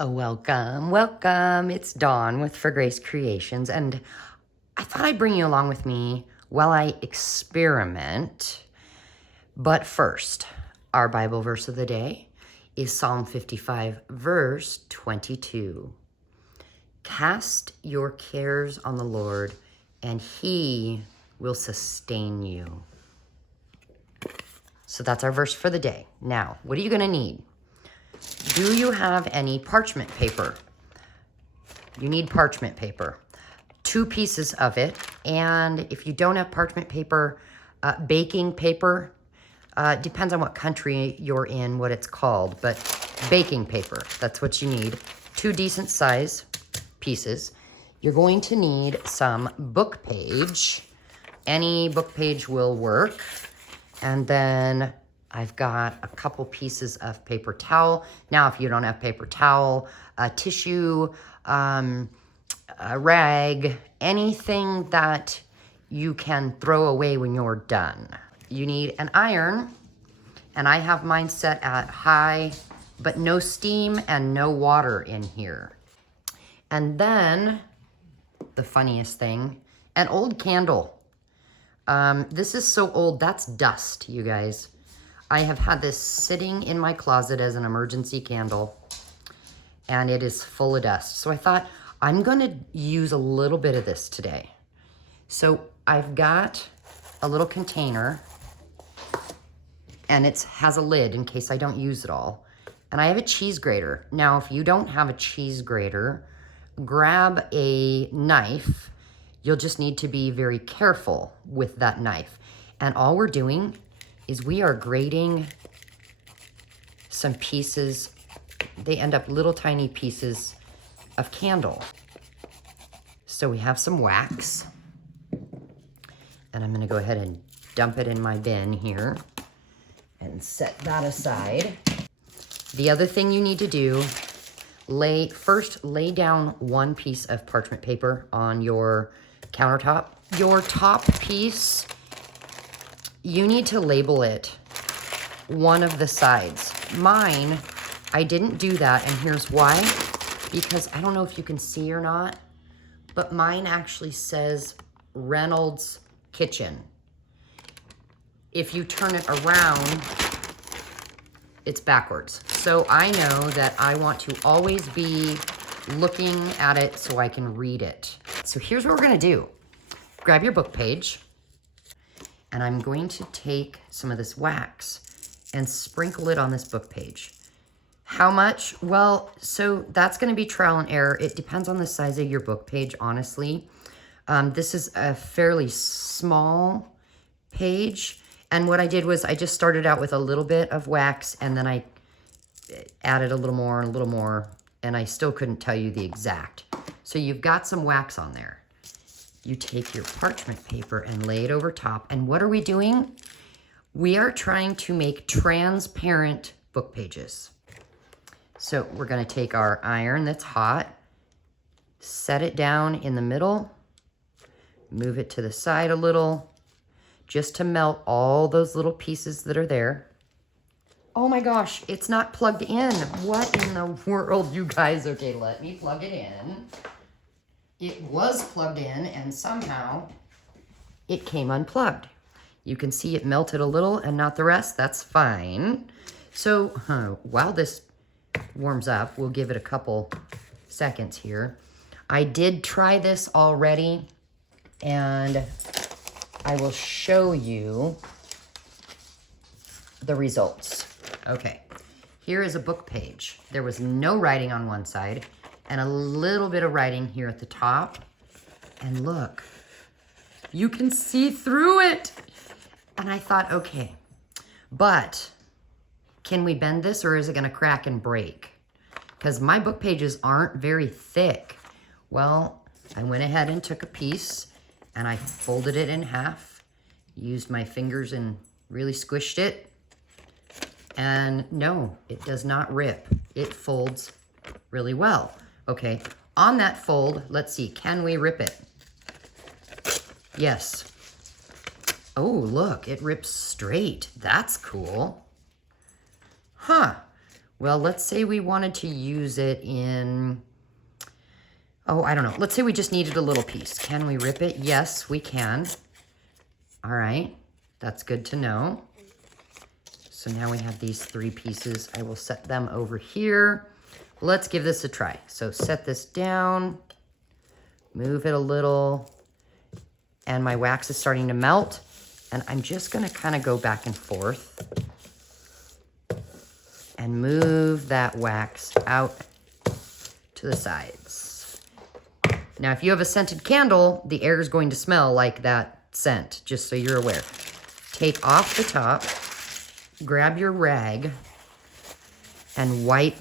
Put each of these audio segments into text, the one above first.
Welcome, welcome. It's Dawn with For Grace Creations, and I thought I'd bring you along with me while I experiment. But first, our Bible verse of the day is Psalm 55, verse 22. Cast your cares on the Lord, and He will sustain you. So that's our verse for the day. Now, what are you going to need? Do you have any parchment paper? You need parchment paper. 2 pieces of it. And if you don't have parchment paper, baking paper, depends on what country you're in, what it's called, but baking paper, that's what you need. 2 decent size pieces. You're going to need some book page. Any book page will work. And then I've got a couple pieces of paper towel. Now, if you don't have paper towel, a tissue, a rag, anything that you can throw away when you're done. You need an iron, and I have mine set at high, but no steam and no water in here. And then, the funniest thing, an old candle. This is so old, that's dust, you guys. I have had this sitting in my closet as an emergency candle, and it is full of dust. So I thought, I'm going to use a little bit of this today. So I've got a little container, and it has a lid in case I don't use it all. And I have a cheese grater. Now, if you don't have a cheese grater, grab a knife. You'll just need to be very careful with that knife. And all we're doing is we are grating some pieces. They end up little tiny pieces of candle. So we have some wax. And I'm gonna go ahead and dump it in my bin here and set that aside. The other thing you need to do, first lay down 1 piece of parchment paper on your countertop. Your top piece, you need to label it one of the sides. Mine, I didn't do that, and here's why. Because I don't know if you can see or not, but mine actually says Reynolds Kitchen. If you turn it around, it's backwards. So I know that I want to always be looking at it so I can read it. So here's what we're gonna do. Grab your book page, and I'm going to take some of this wax and sprinkle it on this book page. How much? Well, so that's gonna be trial and error. It depends on the size of your book page, honestly. This is a fairly small page. And what I did was I just started out with a little bit of wax, and then I added a little more, and I still couldn't tell you the exact. So you've got some wax on there. You take your parchment paper and lay it over top. And what are we doing? We are trying to make transparent book pages. So we're gonna take our iron that's hot, set it down in the middle, move it to the side a little, just to melt all those little pieces that are there. Oh my gosh, it's not plugged in. What in the world, you guys? Okay, let me plug it in. It was plugged in, and somehow it came unplugged. You can see it melted a little and not the rest. That's fine. So while this warms up, we'll give it a couple seconds here. I did try this already, and I will show you the results. Okay, here is a book page. There was no writing on one side and a little bit of writing here at the top. And look, you can see through it. And I thought, okay, but can we bend this, or is it gonna crack and break? Because my book pages aren't very thick. Well, I went ahead and took a piece and I folded it in half, used my fingers and really squished it. And no, it does not rip. It folds really well. Okay, on that fold, let's see, can we rip it? Yes. Oh, look, it rips straight. That's cool. Huh. Well, let's say we wanted to use it in, oh, I don't know. Let's say we just needed a little piece. Can we rip it? Yes, we can. All right, that's good to know. So now we have these 3 pieces. I will set them over here. Let's give this a try. So set this down, move it a little, and my wax is starting to melt. And I'm just gonna kind of go back and forth and move that wax out to the sides. Now, if you have a scented candle, the air is going to smell like that scent, just so you're aware. Take off the top, grab your rag, and wipe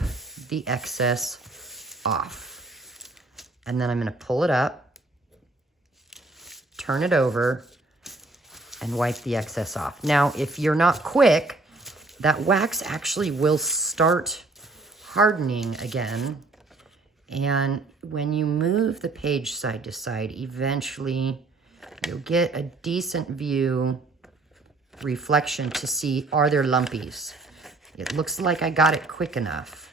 the excess off. And then I'm gonna pull it up, turn it over, and wipe the excess off. Now, if you're not quick, that wax actually will start hardening again. And when you move the page side to side, eventually you'll get a decent view reflection to see, are there lumpies? It looks like I got it quick enough.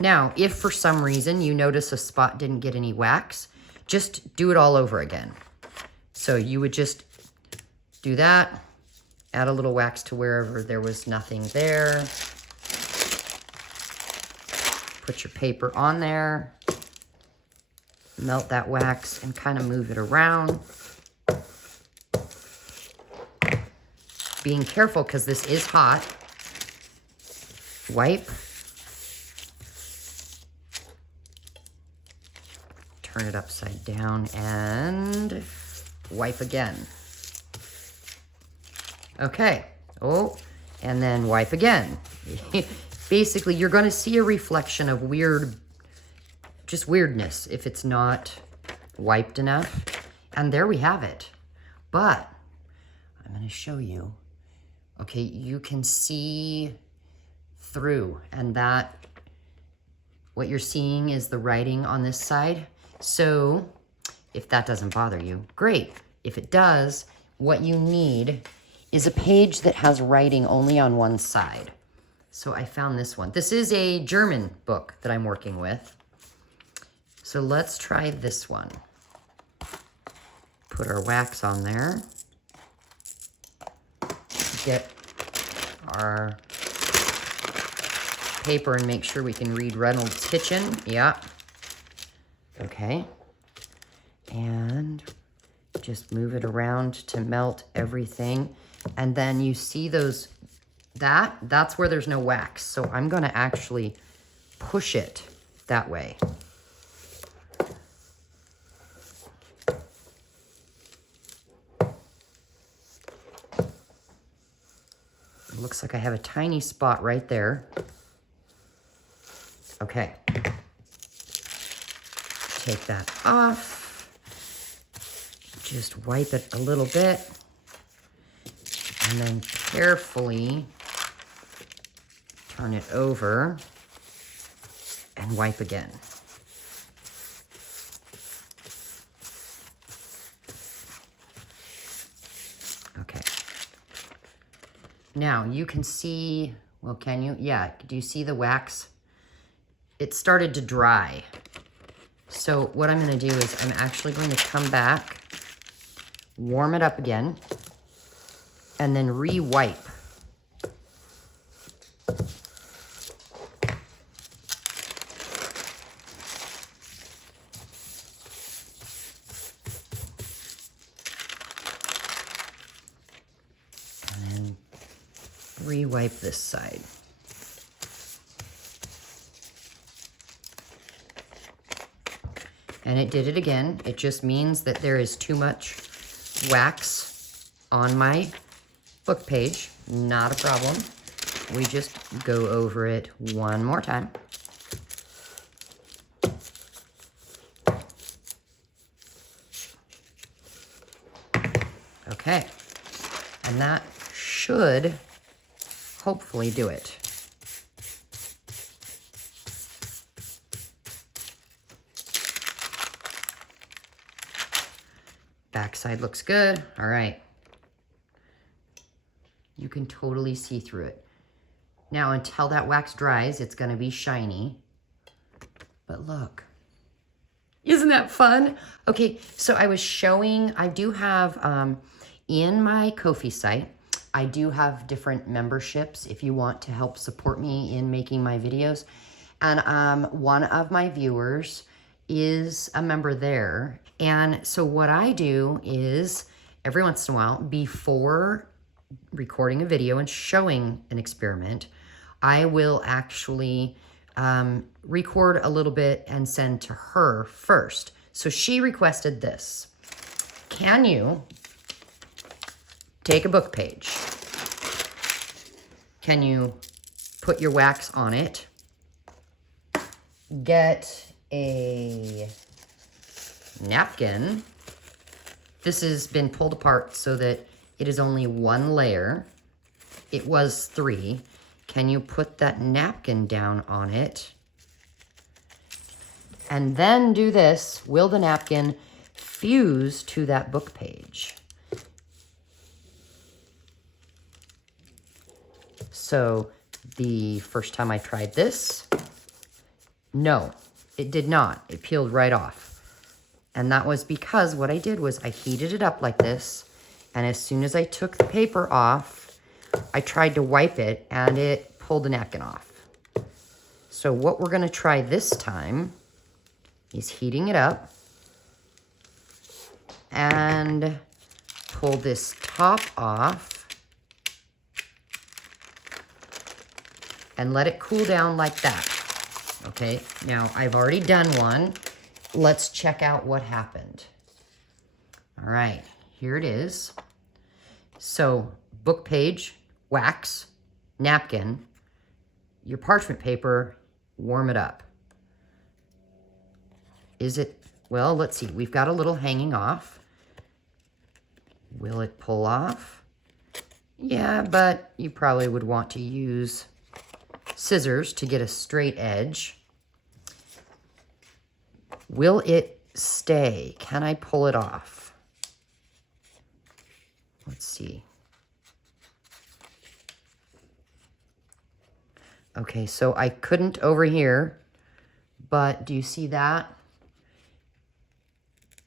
Now, if for some reason you notice a spot didn't get any wax, just do it all over again. So you would just do that, add a little wax to wherever there was nothing there. Put your paper on there, melt that wax and kind of move it around. Being careful because this is hot. Wipe. Turn it upside down and wipe again. Okay. Oh, and then wipe again. Basically, you're going to see a reflection of just weirdness if it's not wiped enough. And there we have it. But I'm going to show you. Okay, you can see through, and that, what you're seeing is the writing on this side. So if that doesn't bother you, great. If it does, what you need is a page that has writing only on one side. So I found this one. This is a German book that I'm working with. So let's try this one. Put our wax on there. Get our paper and make sure we can read Reynolds Kitchen. Yeah. Okay. And just move it around to melt everything. And then you see those, that's where there's no wax. So I'm going to actually push it that way. It looks like I have a tiny spot right there. Okay. Take that off. Just wipe it a little bit. And then carefully turn it over and wipe again. Okay. Now you can see, well, can you? Yeah, do you see the wax? It started to dry. So what I'm going to do is I'm actually going to come back, warm it up again, and then re-wipe. And then re-wipe this side. And it did it again. It just means that there is too much wax on my book page. Not a problem. We just go over it one more time. Okay. And that should hopefully do it. Backside looks good. All right. You can totally see through it. Now, until that wax dries, it's going to be shiny. But look. Isn't that fun? Okay, so I was showing, I do have, in my Ko-fi site, I do have different memberships if you want to help support me in making my videos. And one of my viewers is a member there. And so what I do is, every once in a while, before recording a video and showing an experiment, I will actually record a little bit and send to her first. So she requested this. Can you take a book page? Can you put your wax on it? Get a napkin. This has been pulled apart so that it is only one layer. It was 3. Can you put that napkin down on it? And then do this. Will the napkin fuse to that book page? So the first time I tried this, no, it did not. It peeled right off. And that was because what I did was I heated it up like this. And as soon as I took the paper off, I tried to wipe it and it pulled the napkin off. So what we're going to try this time is heating it up and pull this top off and let it cool down like that. Okay, now I've already done one. Let's check out what happened. All right, here it is. So book page, wax, napkin, your parchment paper, warm it up. Is it, well, let's see. We've got a little hanging off. Will it pull off? Yeah, but you probably would want to use scissors to get a straight edge. Will it stay? Can I pull it off? Let's see. Okay, so I couldn't over here, but do you see that?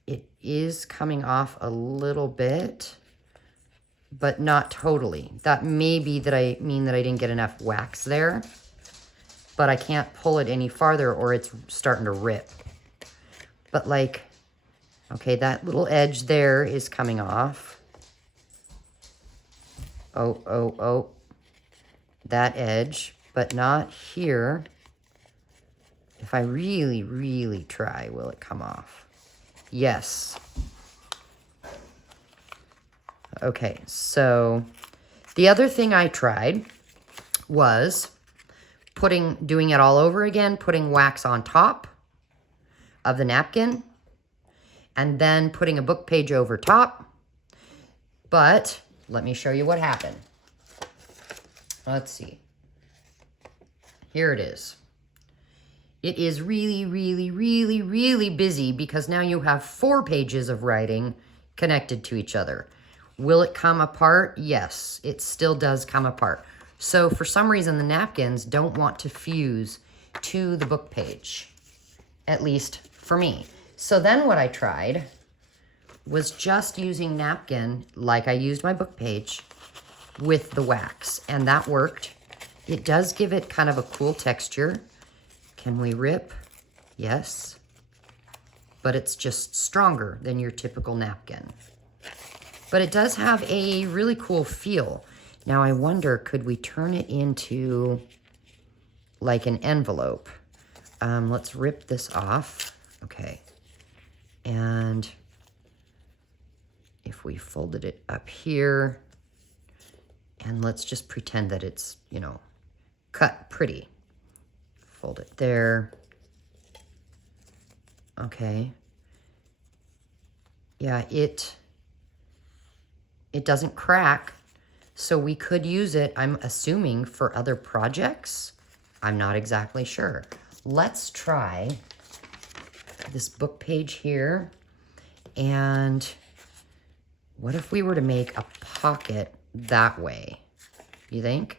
It is coming off a little bit, but not totally. That may be that I mean that I didn't get enough wax there, but I can't pull it any farther or it's starting to rip. But like, okay, that little edge there is coming off. Oh, that edge, but not here. If I really, really try, will it come off? Yes. Okay, so the other thing I tried was doing it all over again, putting wax on top of the napkin, and then putting a book page over top. But let me show you what happened. Let's see. Here it is. It is really, really, really, really busy because now you have 4 pages of writing connected to each other. Will it come apart? Yes, it still does come apart. So for some reason, the napkins don't want to fuse to the book page, at least for me. So then what I tried was just using napkin like I used my book page with the wax, and that worked. It does give it kind of a cool texture. Can we rip? Yes. But it's just stronger than your typical napkin. But it does have a really cool feel. Now I wonder, could we turn it into like an envelope? Let's rip this off. Okay. And if we folded it up here, and let's just pretend that it's, you know, cut pretty. Fold it there. Okay. Yeah, it doesn't crack, so we could use it, I'm assuming, for other projects. I'm not exactly sure. Let's try this book page here. And what if we were to make a pocket that way? You think?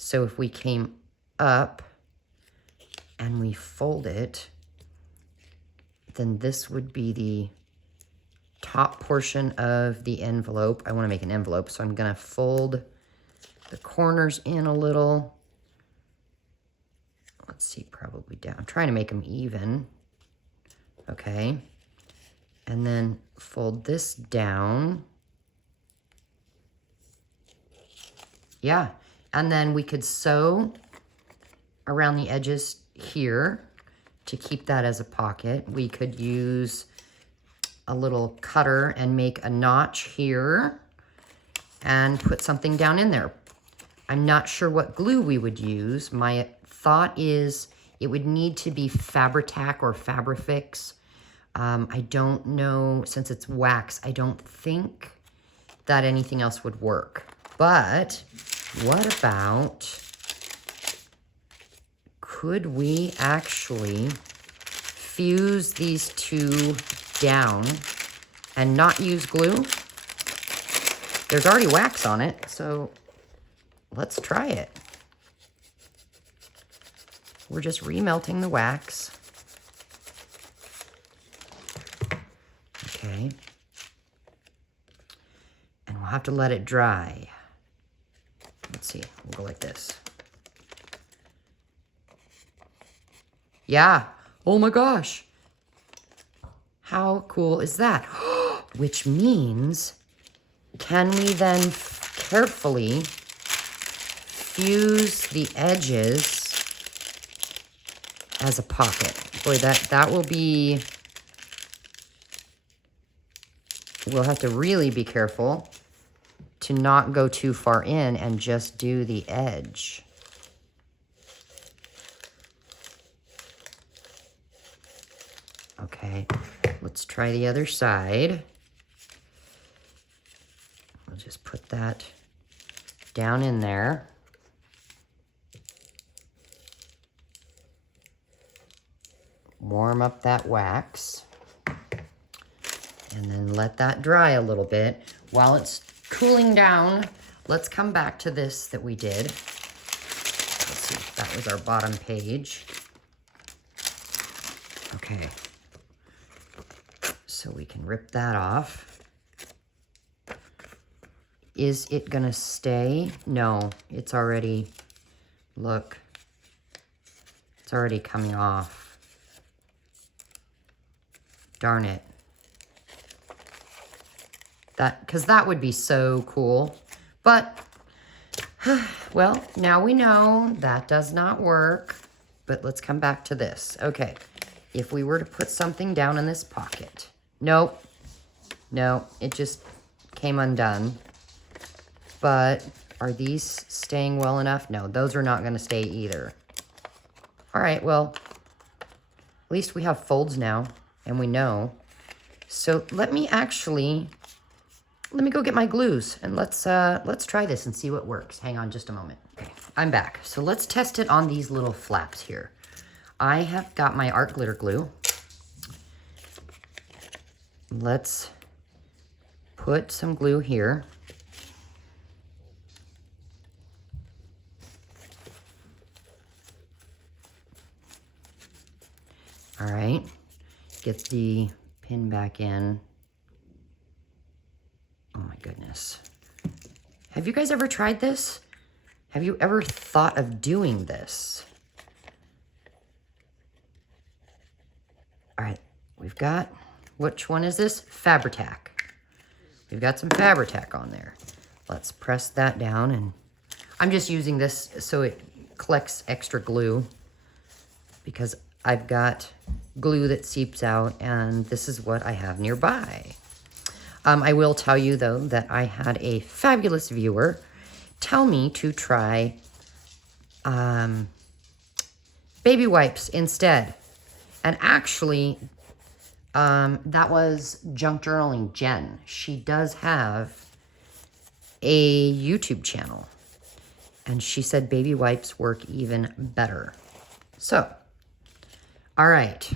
So if we came up and we fold it, then this would be the top portion of the envelope. I want to make an envelope, so I'm going to fold the corners in a little. Let's see, probably down. I'm trying to make them even. Okay. And then fold this down. Yeah. And then we could sew around the edges here to keep that as a pocket. We could use a little cutter and make a notch here and put something down in there. I'm not sure what glue we would use. My thought is it would need to be Fabri-Tac or Fabri-Fix. I don't know, since it's wax, I don't think that anything else would work. But what about, could we actually fuse these two down and not use glue? There's already wax on it, so let's try it. We're just remelting the wax. Okay. And we'll have to let it dry. Let's see, we'll go like this. Yeah, oh my gosh. How cool is that? Which means, can we then carefully fuse the edges as a pocket? Boy, that will be, we'll have to really be careful to not go too far in and just do the edge. Okay, let's try the other side. I'll just put that down in there. Warm up that wax. And then let that dry a little bit. While it's cooling down, let's come back to this that we did. Let's see, that was our bottom page. Okay. So we can rip that off. Is it gonna stay? No, it's already, look, it's already coming off. Darn it. Because that would be so cool. But, well, now we know that does not work. But let's come back to this. Okay, if we were to put something down in this pocket. Nope. No, it just came undone. But are these staying well enough? No, those are not going to stay either. All right, well, at least we have folds now, and we know. So let me go get my glues, and let's try this and see what works. Hang on just a moment. Okay, I'm back. So let's test it on these little flaps here. I have got my art glitter glue. Let's put some glue here. All right, get the pin back in. Oh my goodness. Have you guys ever tried this? Have you ever thought of doing this? All right, we've got, which one is this? Fabri-Tac. We've got some Fabri-Tac on there. Let's press that down, and I'm just using this so it collects extra glue because I've got glue that seeps out, and this is what I have nearby. I will tell you, though, that I had a fabulous viewer tell me to try baby wipes instead. And actually, that was Junk Journaling Jen. She does have a YouTube channel. And she said baby wipes work even better. So, all right.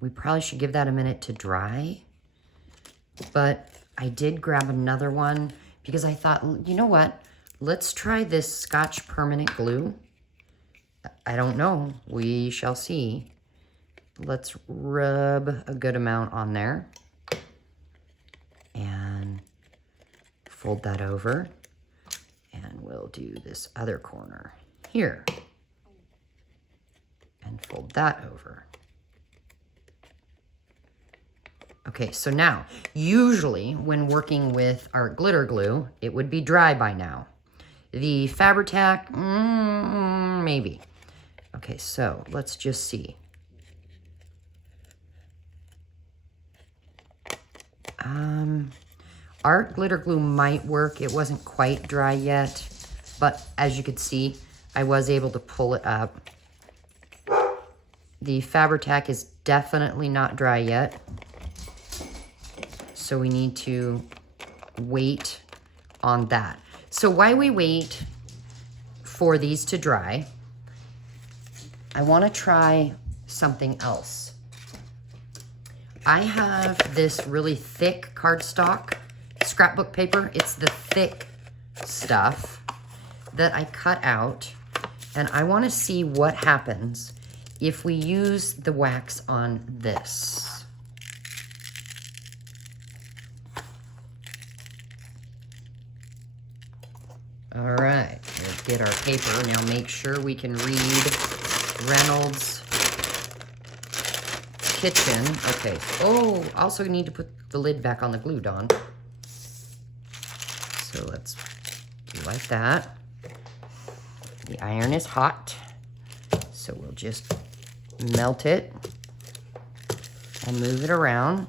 We probably should give that a minute to dry. But I did grab another one because I thought, you know what? Let's try this Scotch Permanent Glue. I don't know. We shall see. Let's rub a good amount on there. And fold that over. And we'll do this other corner here. And fold that over. Okay, so now, usually when working with our glitter glue, it would be dry by now. The Fabri-Tac, maybe. Okay, so let's just see. Art glitter glue might work. It wasn't quite dry yet, but as you could see, I was able to pull it up. The Fabri-Tac is definitely not dry yet. So we need to wait on that. So while we wait for these to dry, I want to try something else. I have this really thick cardstock scrapbook paper. It's the thick stuff that I cut out, and I want to see what happens if we use the wax on this. All right, let's get our paper. Now make sure we can read Reynolds Kitchen. Okay. Oh, also need to put the lid back on the glue, Dawn. So let's do like that. The iron is hot, so we'll just melt it and move it around.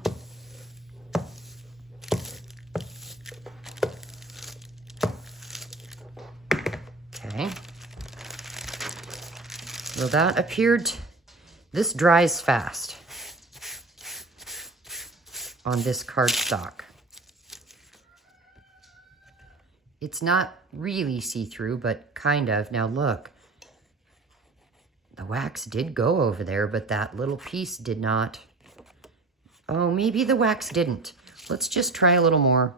Okay. Well, that appeared, this dries fast on this cardstock. It's not really see-through, but kind of. Now look, the wax did go over there, but that little piece did not. Oh, maybe the wax didn't. Let's just try a little more.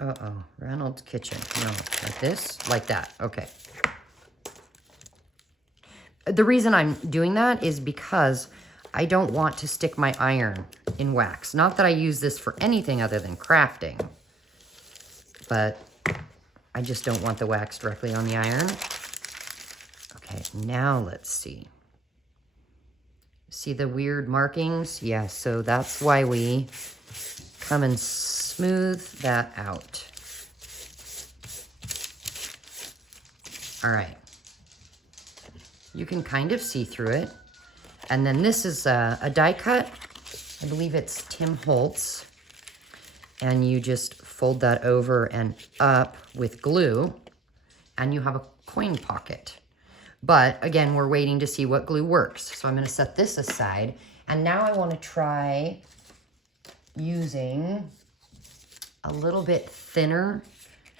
Uh-oh, Reynolds Kitchen. No, like this, like that. Okay. The reason I'm doing that is because I don't want to stick my iron in wax. Not that I use this for anything other than crafting, but I just don't want the wax directly on the iron. Okay, now let's see. See the weird markings? Yeah, so that's why we come and smooth that out. All right. You can kind of see through it. And then this is a die cut. I believe it's Tim Holtz. And you just fold that over and up with glue. And you have a coin pocket. But again, we're waiting to see what glue works. So I'm going to set this aside. And now I want to try using a little bit thinner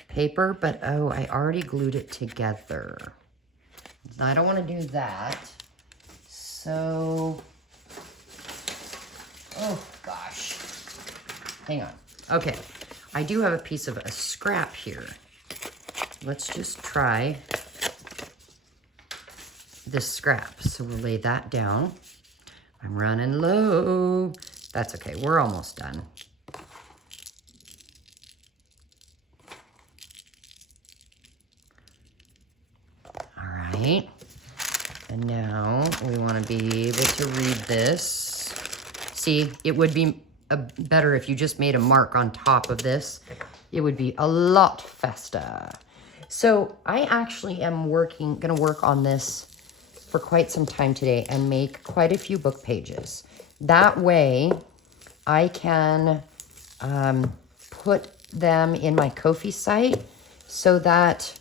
paper. But oh, I already glued it together. I don't want to do that. So, oh gosh. Hang on. Okay. I do have a piece of a scrap here. Let's just try this scrap. So we'll lay that down. I'm running low. That's okay. We're almost done. All right. And now we want to be able to read this. See, it would be better if you just made a mark on top of this. It would be a lot faster. So I actually am gonna work on this for quite some time today and make quite a few book pages. That way I can put them in my Ko-fi site so that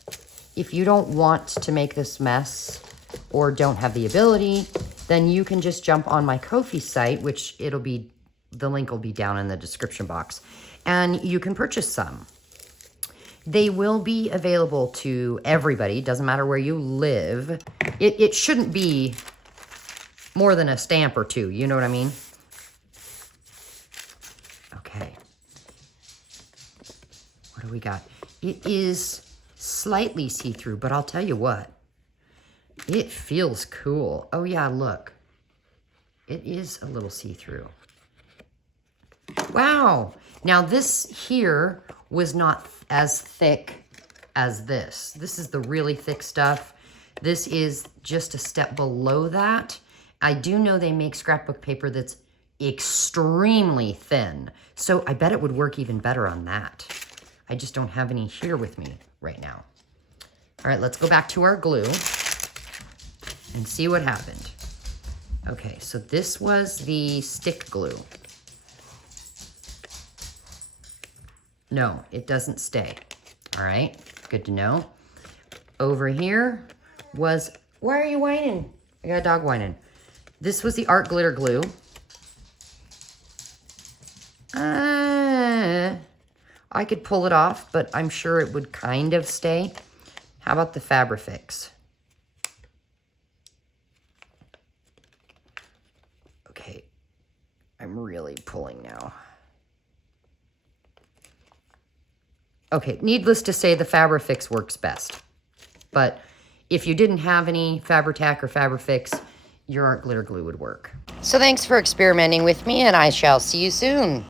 if you don't want to make this mess or don't have the ability, then you can just jump on my Ko-fi site, which the link will be down in the description box, and you can purchase some. They will be available to everybody. Doesn't matter where you live. It shouldn't be more than a stamp or two. You know what I mean? Okay. What do we got? It is slightly see-through, but I'll tell you what. It feels cool. Oh yeah, look. It is a little see-through. Wow. Now this here was not as thick as this. This is the really thick stuff. This is just a step below that. I do know they make scrapbook paper that's extremely thin. So I bet it would work even better on that. I just don't have any here with me right now. All right, let's go back to our glue and see what happened. Okay, so this was the stick glue. No, it doesn't stay. All right, good to know. Over here was, why are you whining? I got a dog whining. This was the art glitter glue. I could pull it off, but I'm sure it would kind of stay. How about the Fabrifix? Okay, I'm really pulling now. Okay, needless to say, the Fabrifix works best. But if you didn't have any Fabri-Tac or Fabrifix, your art glitter glue would work. So thanks for experimenting with me, and I shall see you soon.